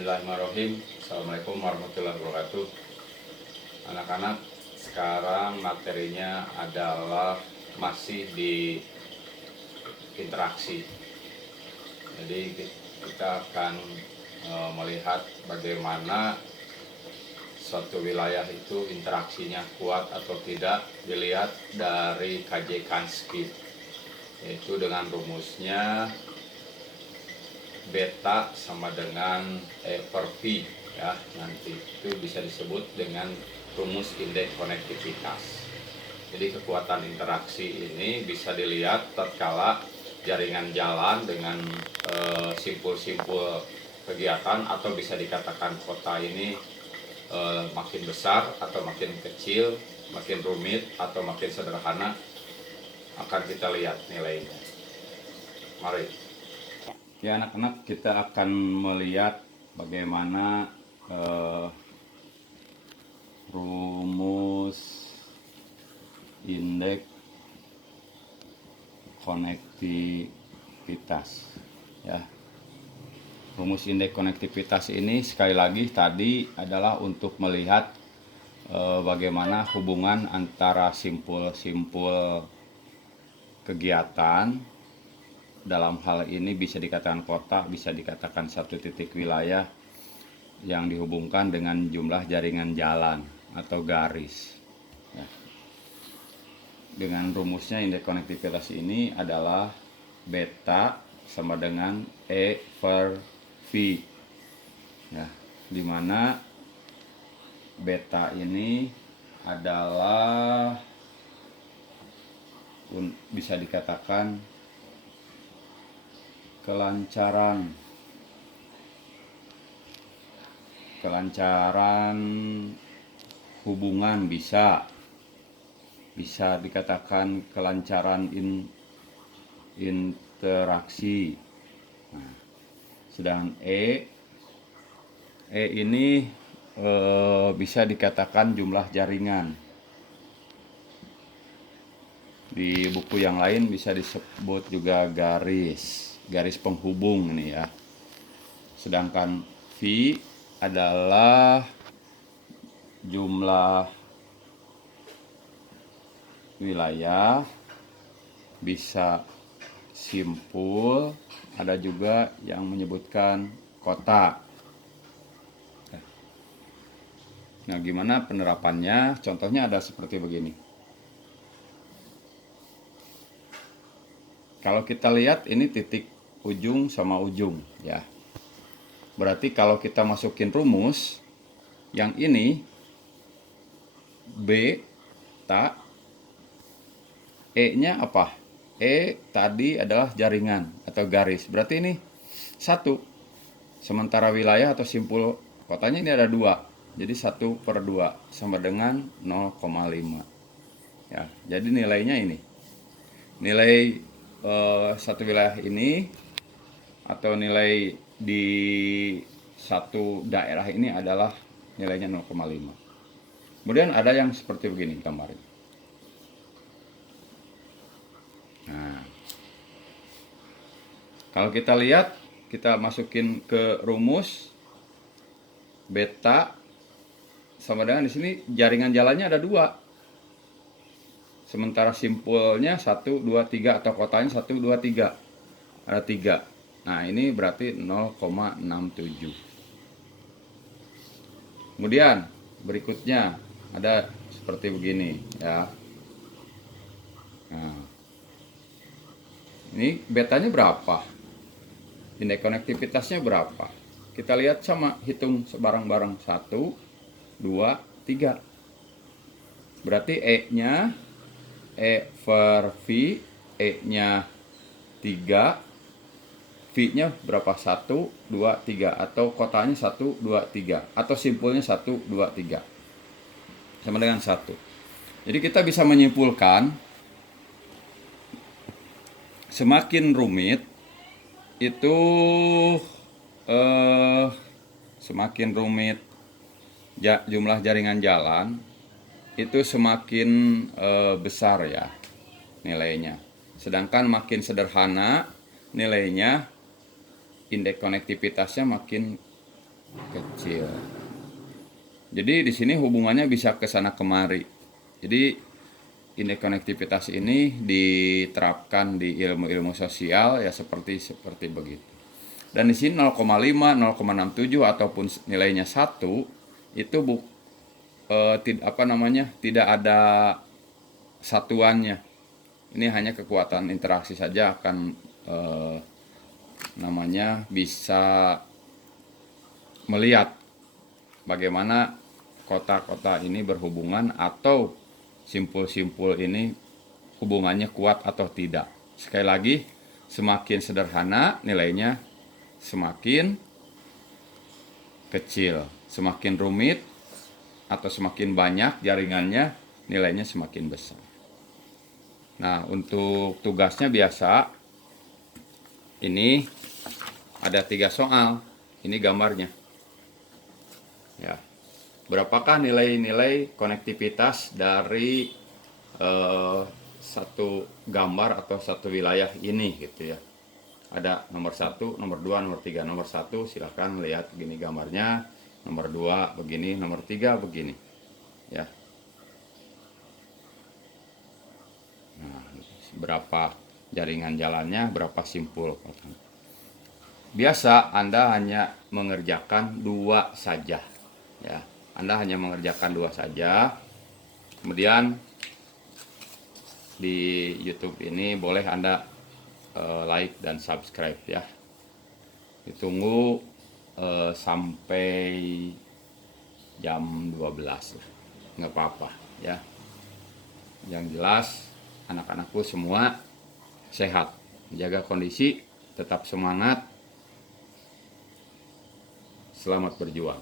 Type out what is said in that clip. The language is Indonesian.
Bismillahirrahmanirrahim. Assalamualaikum warahmatullahi wabarakatuh. Anak-anak, sekarang materinya adalah masih di interaksi. Jadi kita akan melihat bagaimana suatu wilayah itu interaksinya kuat atau tidak dilihat dari KJ Kansky, yaitu dengan rumusnya beta sama dengan E per V ya, nanti itu bisa disebut dengan rumus indeks konektivitas. Jadi kekuatan interaksi ini bisa dilihat tatkala jaringan jalan dengan simpul-simpul kegiatan, atau bisa dikatakan kota ini makin besar atau makin kecil, makin rumit atau makin sederhana, akan kita lihat nilainya. Mari. Ya anak-anak, kita akan melihat bagaimana rumus indeks konektivitas ya. Rumus indeks konektivitas ini sekali lagi tadi adalah untuk melihat bagaimana hubungan antara simpul-simpul kegiatan. Dalam hal ini bisa dikatakan kota, bisa dikatakan satu titik wilayah yang dihubungkan dengan jumlah jaringan jalan atau garis ya. Dengan rumusnya indeks konektivitas ini adalah beta sama dengan E per V ya, dimana beta ini adalah bisa dikatakan kelancaran hubungan, bisa dikatakan kelancaran interaksi. Nah, sedangkan E ini bisa dikatakan jumlah jaringan. Di buku yang lain bisa disebut juga garis penghubung ini ya. Sedangkan V adalah jumlah wilayah, bisa simpul, ada juga yang menyebutkan kota. Nah, gimana penerapannya? Contohnya ada seperti begini. Kalau kita lihat ini titik ujung sama ujung ya. Berarti kalau kita masukin rumus yang ini beta, E-nya apa? E tadi adalah jaringan atau garis. Berarti ini 1. Sementara wilayah atau simpul kotanya ini ada 2. Jadi 1/2 sama dengan 0,5. Ya, jadi nilainya ini. Nilai satu wilayah ini atau nilai di satu daerah ini adalah nilainya 0,5. Kemudian ada yang seperti begini gambarnya. Nah, kalau kita lihat, kita masukin ke rumus beta sama dengan di sini jaringan jalannya ada 2. Sementara simpulnya 1, 2, 3 atau kotanya 1, 2, 3. Ada 3. Nah, ini berarti 0,67. Kemudian berikutnya ada seperti begini ya. Nah, ini betanya berapa? Indeks konektivitasnya berapa? Kita lihat sama, hitung sebarang-barang. 1, 2, 3. Berarti E-nya E per V, E-nya 3, V-nya berapa? 1, 2, 3, atau kotanya 1, 2, 3, atau simpulnya 1, 2, 3 sama dengan 1. Jadi kita bisa menyimpulkan semakin rumit itu semakin rumit jumlah jaringan jalan itu semakin besar ya nilainya. Sedangkan makin sederhana nilainya, indeks konektivitasnya makin kecil. Jadi di sini hubungannya bisa ke sana kemari. Jadi ini konektivitas ini diterapkan di ilmu-ilmu sosial ya seperti begitu. Dan di sini 0,5, 0,67 ataupun nilainya 1 itu tidak ada satuannya. Ini hanya kekuatan interaksi saja akan bisa melihat bagaimana kota-kota ini berhubungan atau simpul-simpul ini hubungannya kuat atau tidak. Sekali lagi, semakin sederhana nilainya semakin kecil, semakin rumit atau semakin banyak jaringannya nilainya semakin besar. Nah, untuk tugasnya biasa ini ada 3 soal. Ini gambarnya. Ya. Berapakah nilai-nilai konektivitas dari satu gambar atau satu wilayah ini gitu ya. Ada nomor 1, nomor 2, nomor 3. Nomor 1 silakan lihat begini gambarnya, nomor 2 begini, nomor 3 begini. Ya. Nah, berapa jaringan jalannya, berapa simpul. Biasa Anda hanya mengerjakan 2 saja. Ya. Anda hanya mengerjakan 2 saja. Kemudian di YouTube ini boleh Anda like dan subscribe ya. Ditunggu sampai jam 12. Nggak apa-apa ya. Yang jelas anak-anakku semua sehat, jaga kondisi, tetap semangat. Selamat berjuang.